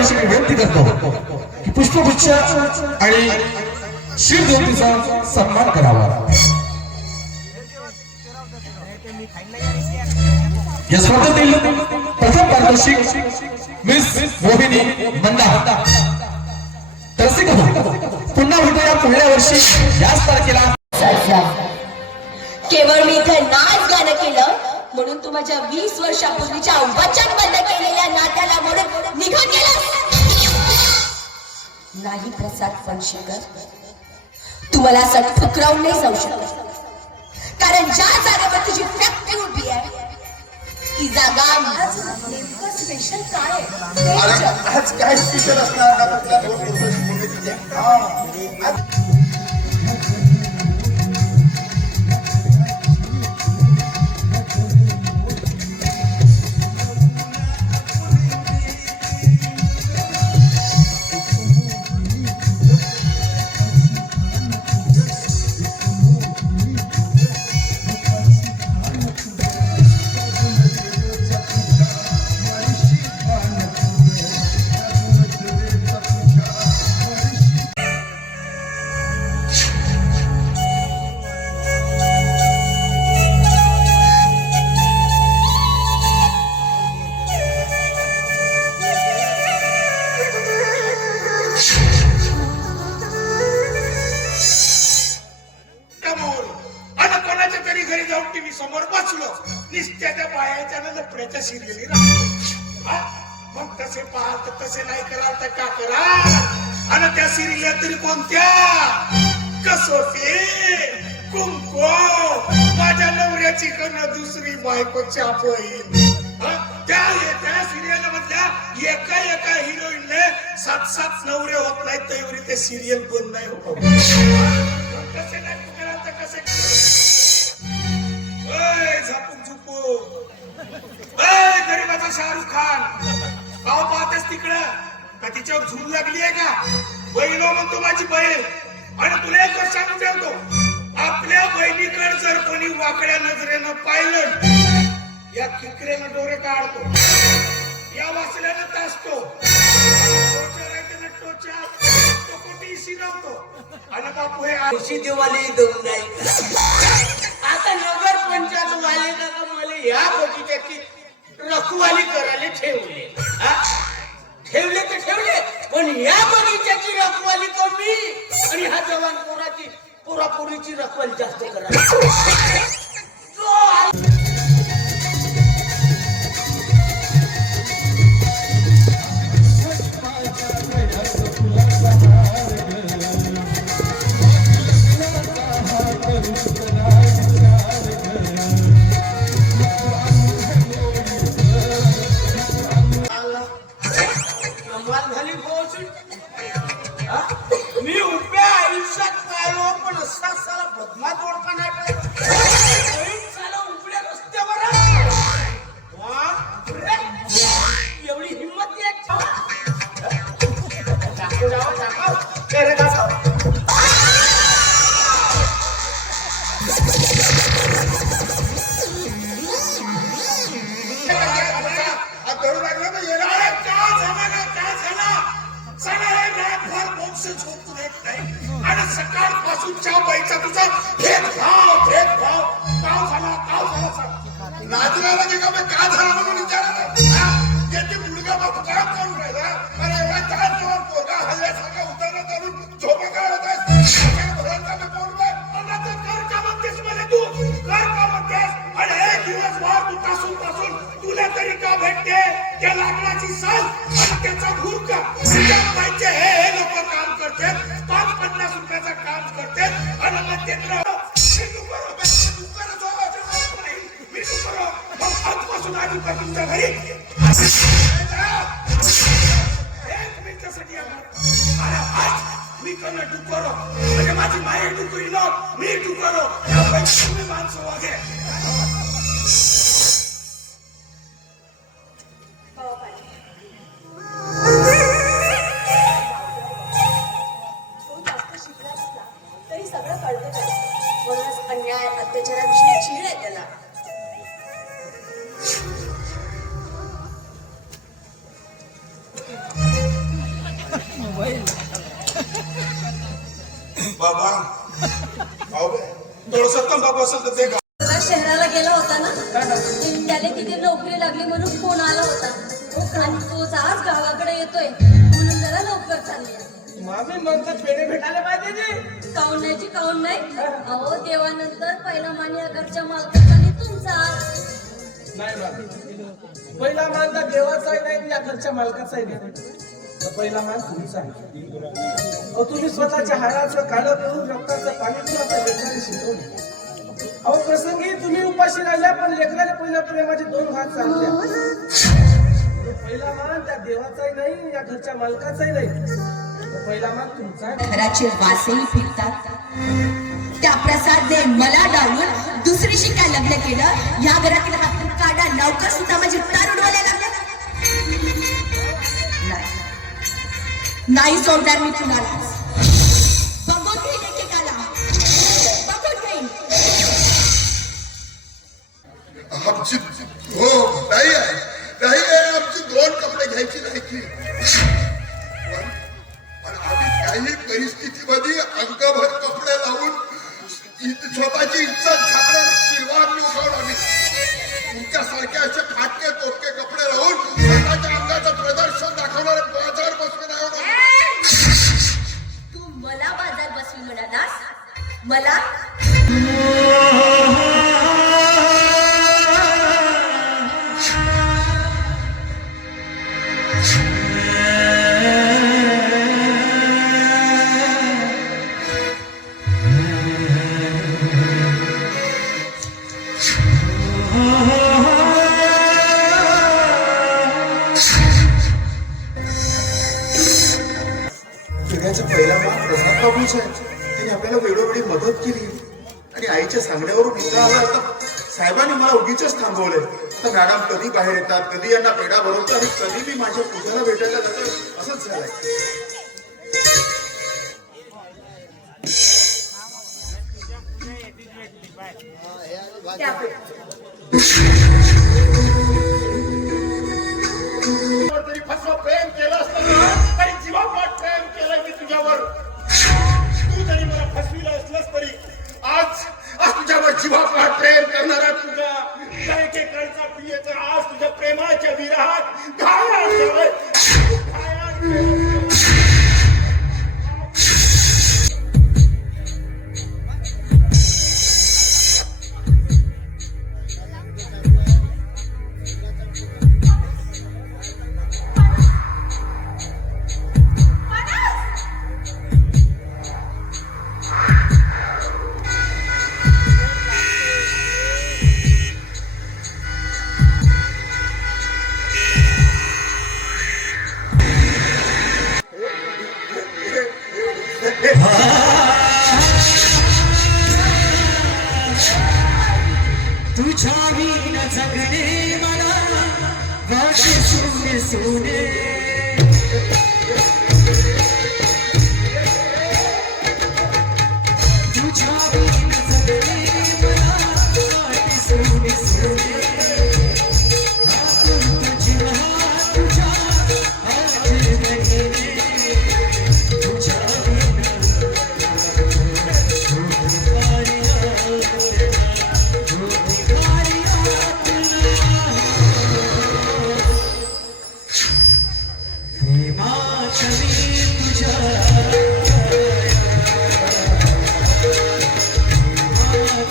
ओ, मी विनंती करतो की पुष्पगुच्छ आणि शिवज्योतीचा सन्मान करावा. या स्पर्धेतील प्रथम पारितोषिक मिस मोहिनी मंदा तरसिक हो, पुन्हा भेटूया पुढल्या वर्षी याच तारखेला केवळ मी इथे नाच गाणं केलं म्हणून तू माझ्या वीस वर्षापूर्वीच्या वचनबद्ध केलेल्या नात्याला म्हणून निघून गेला नाही प्रसाद फणशीकर तू मला असं ठुकरावून नाही जाऊ शकत. कारण ज्या जागेवर तुझी फॅक्टरी उभी आहे ती जागा नेमकं स्पेशल काय आहे? आज काय स्पेशल असणार? का निस्त्या त्या ना लपड्याच्या मग तसे पाहाल तर तसे नाही कराल तर का करा आणि त्या सिरियल्या तरी कोणत्या? कसोटी कुंको माझ्या नवऱ्याची कन दुसरी बायको चापईल त्या त्या सिरियल मधल्या एका एका हिरोईनने सात सात नवरे होत नाहीत त्यावेळी ते सिरियल बंद नाही होत. कसे नाही झापूक झुपूक गरीबाचा शाहरुख खान गाव पाहतेस तिकडं. का तिच्यावर झूल लागली आहे का? बहिणो म्हणतो माझी बहीण. आणि तुला एक गोष्ट सांगून ठेवतो. आपल्या बहिणीकडे जर कोणी वाकड्या नजरेनं पाहिलं या खिकरेनं डोरे काढतो या वाचल्यानं तासतो. तो कुठेही शिरवतो आणि बापू हे खुशी दिवाळी देऊन नाही आता नगर पंचायत वाले मला? या बगीच्याची रखवाली करायला ठेवले. हा? ठेवले तर ठेवले पण या बगीच्याची रखवाली कमी. आणि ह्या जवान पोराची पोरापोरीची रखवाली जास्त करा चहा प्यायचा तुझा भेदभाव भेदभाव काव झाला काव झाला नाचण्याला जे का का झाला म्हणून विचारायला हा? मुलगा बाप काम करून राहिला अरे एवढा पोरगा हल्ल्यासारखा करून झोपा काढत तुला तरी का भेटते? त्या लाकडाची साल आणि त्याचा भूर्का पाहिजे हे रुपये तुमच्या घरी. एक मिनिटासाठी अरे आज मी कमी डुकरो म्हणजे माझी माई डुकरी नो मी डुकरो तुम्ही अन्याय अत्याचाराविषयी चीड आहे त्याला. असेल तर ते गा- तुला शहराला गेला होता ना? त्याने तिथे नोकरी लागली म्हणून फोन आला होता. आणि तोच आज गावाकडे येतोय म्हणून जरा लवकर चालली मामी मग तर पेढे भेटायला पाहिजे काउन्याची काउन नाही? अहो देवानंतर पहिला मान या घरच्या मालकाचा आणि तुमचा पहिला मान तर देवाचाही नाही या घरच्या मालकाचाही नाही. पहिला मान तुमचा आहे. तुम्ही स्वतःच्या हाडाचं काळं करून रक्ताचं पाणी पिऊन आता शिकवलं. अहो प्रसंगी तुम्ही उपाशी राहिल्या पण लेकराला पहिल्या प्रेमाचे दोन हात चालल्या तो पहिला मान त्या देवाचाही नाही या घरच्या मालकाचाही नाही. तर पहिला मान तुमचा घराचे वासही फिरतात. त्या प्रसादने मला डावून दुसरीशी काय लग्न केलं. या घरातील काढा लवकर सुद्धा माझे प्राण उडवायला लागले. नाही. नाही सोडणार मी तुम्हाला. हो. आईच्या सांगण्यावरून आला आता साहेबांनी मला उगीच थांबवले. तर मॅडम कधी बाहेर येतात? कधी यांना पेढा भरवतो आणि कधी मी माझ्या पूजाला भेटायला जातो? असंच झालंय. Yeah. प्रेमाच्या विरहात soon